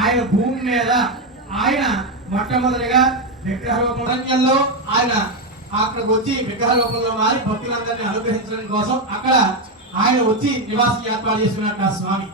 ఆయన భూమి మీద ఆయన మొట్టమొదటిగా విగ్రహ రూపంలో ఆయన అక్కడికి వచ్చి విగ్రహ రూపంలో మారి భక్తులందరినీ అనుగ్రహించడం కోసం అక్కడ ఆయన వచ్చి నివాసం ఏర్పాటు చేసుకున్నట్టు ఆ స్వామి.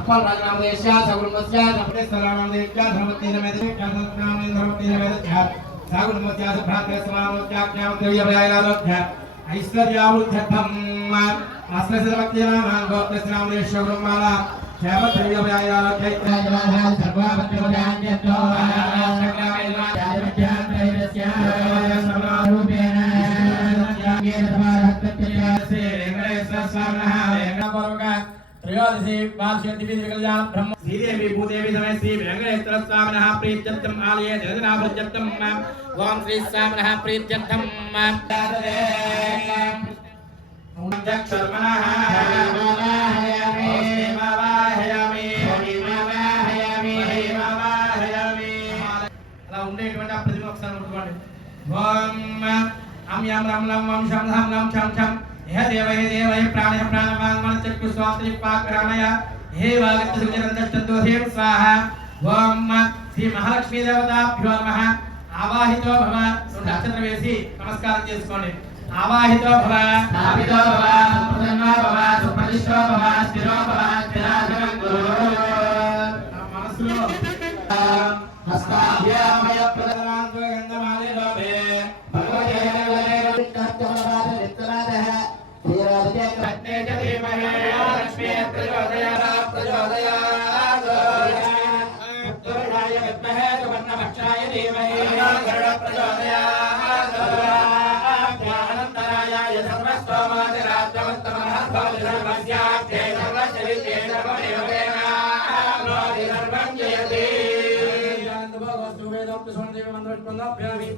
अपर राजनामदेश्या सगुणमत्या नमते सलामदेश्या धर्मतीनमेदे धर्मतीनमेदे सागुणमत्या सभ्राते समानमत्या ज्ञानदेव्ययायालोक्य ऐश्वर्यावृद्धम् अस्त्रसर्वज्ञनामां गोत्रस्नामदेश्य ब्रह्माला ज्ञानदेव्ययायालोक्य ज्ञानवान् सर्वभक्तिवदान्यतो आश्रग्रामेन्द्राचार्यज्ञानत्रयस्य समारूपेण ज्ञानेन समारक्तस्य वेंकटेश्वर स्वामिनः वेंकटपरोगा त्रयोदशी वार्षिकदिव्यविकल्याण ब्रह्म श्रीदेवी भूदेवी समेत श्री वेंकटेश्वर स्वामिनः प्रीत्यर्थम् आलये निरंजनाभ्यर्थम् ओम श्री स्वामिनः प्रीत्यर्थम् ओंजक्षर्मणः అలా ఉండేటువంటి ఆ ప్రతిమ ఒకసారి ముట్టుకోండి. ఓం అం యం రం లం వం శం ధం లం ఛం ఛం हे देवै प्राणय प्राणवांगमन चक्षु स्वास्त्रि पाकरामय हे वागत सुजरंतस्तु हेम स्वाहा ओम श्री महालक्ष्मी देवताभ्यो नमः आवाहितो भव नक्षत्र वेसी नमस्कारं చేసుకోండి आवाहितो भव स्थापितो भव प्रसन्नो भव सुप्रतिष्ठो भव स्थिरो भव स्थिरासनं कुरु మనసులో హస్తాభ్యామయ ప్రదనాంతో గంధమాలే లోభే భగవతే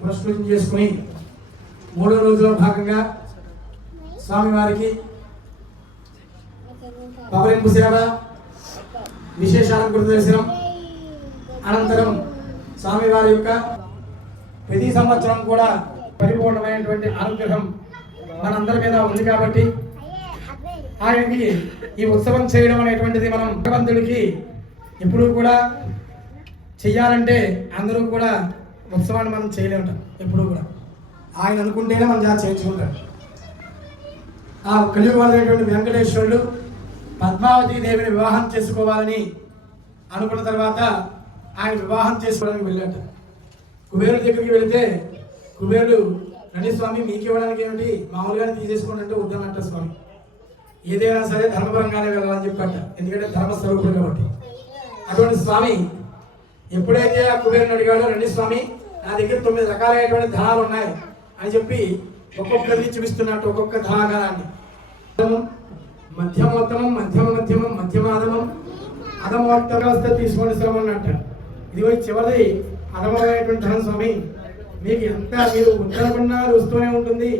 ప్రశ్న చేసుకుని మూడో రోజులో భాగంగా స్వామివారికి పవరింపు సేవ విశేషాలంకృత దర్శనం అనంతరం స్వామివారి యొక్క ప్రతి సంవత్సరం కూడా పరిపూర్ణమైనటువంటి అనుగ్రహం మనందరి మీద ఉంది కాబట్టి ఆయనకి ఈ ఉత్సవం చేయడం అనేటువంటిది మనం భగవంతుడికి ఎప్పుడూ కూడా చెయ్యాలంటే అందరూ కూడా ఉత్సవాన్ని మనం చేయలేము. ఎప్పుడూ కూడా ఆయన అనుకుంటేనే మనం చేయించుకుంటాం. ఆ కలియుగమైనటువంటి వెంకటేశ్వరుడు పద్మావతి దేవిని వివాహం చేసుకోవాలని అనుకున్న తర్వాత ఆయన వివాహం చేసుకోవడానికి వెళ్ళాట. కుబేరుడి దగ్గరికి వెళితే కుబేరుడు రండి స్వామి మీకు ఇవ్వడానికి ఏమిటి మామూలుగానే తీసేసుకోండి అంటే వద్దనంట స్వామి. ఏదైనా సరే ధర్మపరంగానే వెళ్ళాలని చెప్పట, ఎందుకంటే ధర్మస్వరూపుడు కాబట్టి. అటువంటి స్వామి ఎప్పుడైతే ఆ కుబేరుని అడిగాడో రండి స్వామి నా దగ్గర 9 రకాలైనటువంటి ధనాలు ఉన్నాయి అని చెప్పి ఒక్కొక్కరిని చూపిస్తున్నట్టు ఒక్కొక్క ధనాగారాన్ని మధ్యమోత్తమం మధ్యమ మధ్యమం మధ్యమాధమం అధమోత్తమ వ్యవస్థ తీసుకోండి శ్రమ అన్నట్ట. ఇది చివరిది అధమైనటువంటి ధనం స్వామి, మీకు ఎంత మీరు ఉద్దరకున్నా వస్తూనే ఉంటుంది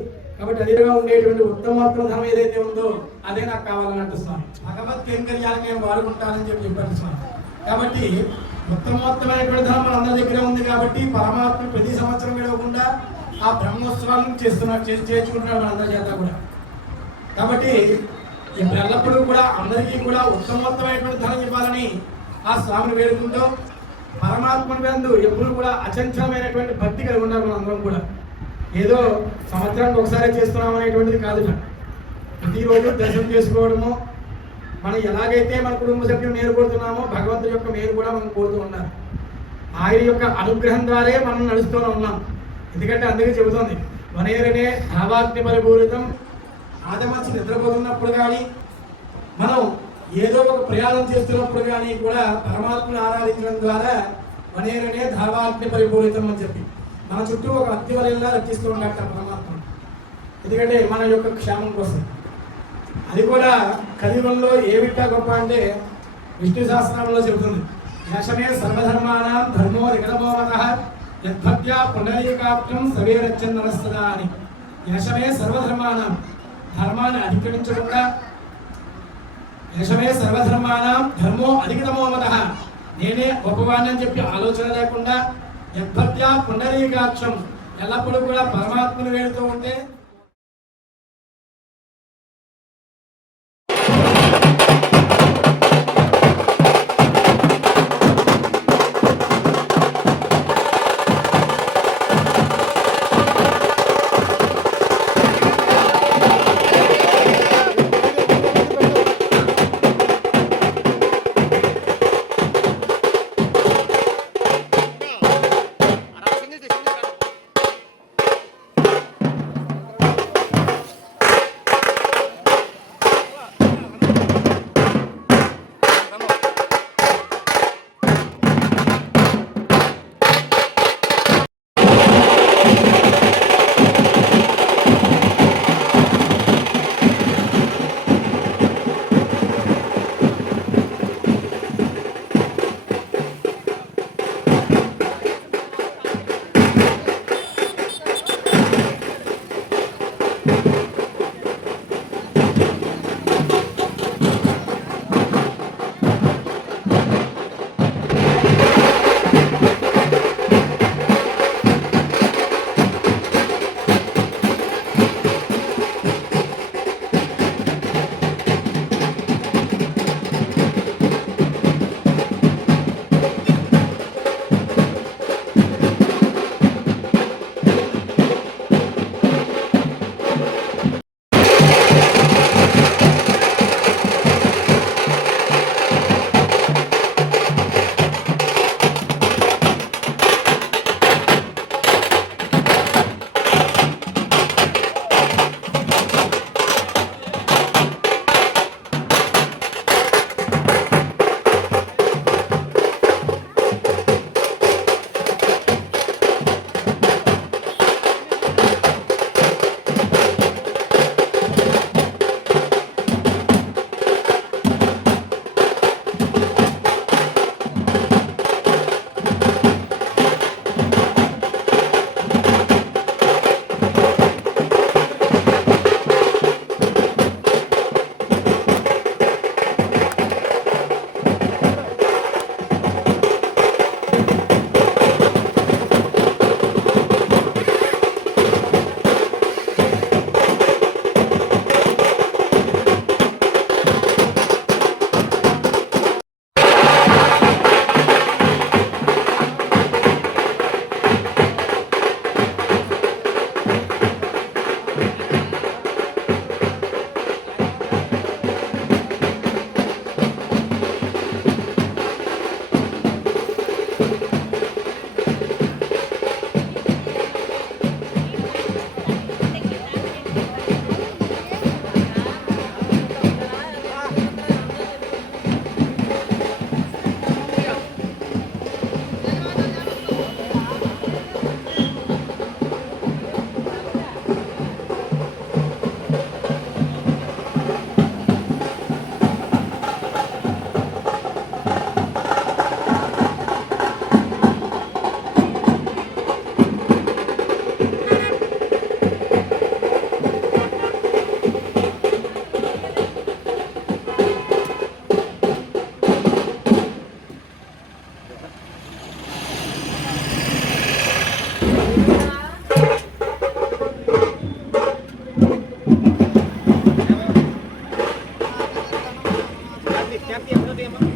కాబట్టి అదేగా ఉండేటువంటి ఉత్తమోత్తమ ధనం ఏదైతే ఉందో అదే నాకు కావాలని అంటున్నాను. భగవత్ కైంకర్యాన్ని నేను వాడుకుంటానని చెప్పారు స్వామి. కాబట్టి ఉత్తమోత్తమైనటువంటి ధనం మన అందరి దగ్గర ఉంది కాబట్టి పరమాత్మ ప్రతి సంవత్సరం విడవకుండా ఆ బ్రహ్మోత్సవాలను చేర్చుకుంటున్నాడు మనందరి చేత కూడా. కాబట్టి ఎల్లప్పుడూ కూడా అందరికీ కూడా ఉత్తమోత్తమైనటువంటి ధనం ఇవ్వాలని ఆ స్వామిని వేడుకుంటూ పరమాత్మని యందు ఎప్పుడు కూడా అచంచలమైనటువంటి భక్తి కలిగి ఉన్నారు మనందరం కూడా. ఏదో సంవత్సరానికి ఒకసారి చేస్తున్నాం అనేటువంటిది కాదు. ప్రతిరోజు దర్శనం చేసుకోవడము, మనం ఎలాగైతే మన కుటుంబ సభ్యులు మేలు కోరుతున్నామో భగవంతుడి యొక్క మేలు కూడా మనం కోరుతూ ఉన్నారు. ఆయన యొక్క అనుగ్రహం ద్వారే మనం నడుస్తూనే ఉన్నాం. ఎందుకంటే అందుకే చెబుతోంది వనేరనే భావాగ్ని పరిపూరితం. ఆదమర్చి నిద్రపోతున్నప్పుడు కానీ మనం ఏదో ఒక ప్రయాణం చేస్తున్నప్పుడు కానీ కూడా పరమాత్మను ఆరాధించడం ద్వారా వనేరనే ధావాగ్ని పరిపూరితం అని చెప్పి మన చుట్టూ ఒక అగ్ని వలయంలా రక్షిస్తూ ఉంటాడు పరమాత్మ. ఎందుకంటే మన యొక్క క్షేమం కోసం. అది కూడా కలియుగంలో ఏ విధంగా గొప్ప అంటే విష్ణు సహస్రనామంలో చెబుతుంది యశమే సర్వధర్మానాం ధర్మో నిగమోమతః యద్భక్త్యా పుండరీకాప్తం సవేరచ్చన్ నమస్తదా అని. యశమే సర్వధర్మానాం, ధర్మాన్ని అధిక్రమించకుండా, యశమే సర్వధర్మానాం ధర్మో అధికతమోమతః, నేనే గొప్పవాణ్ణి అని చెప్పి ఆలోచన లేకుండా యద్భక్త్యా పుండరీకాక్షం, ఎల్లప్పుడూ కూడా పరమాత్మను వేడుతూ ఉంటే క్యాప్ తీయమ్మా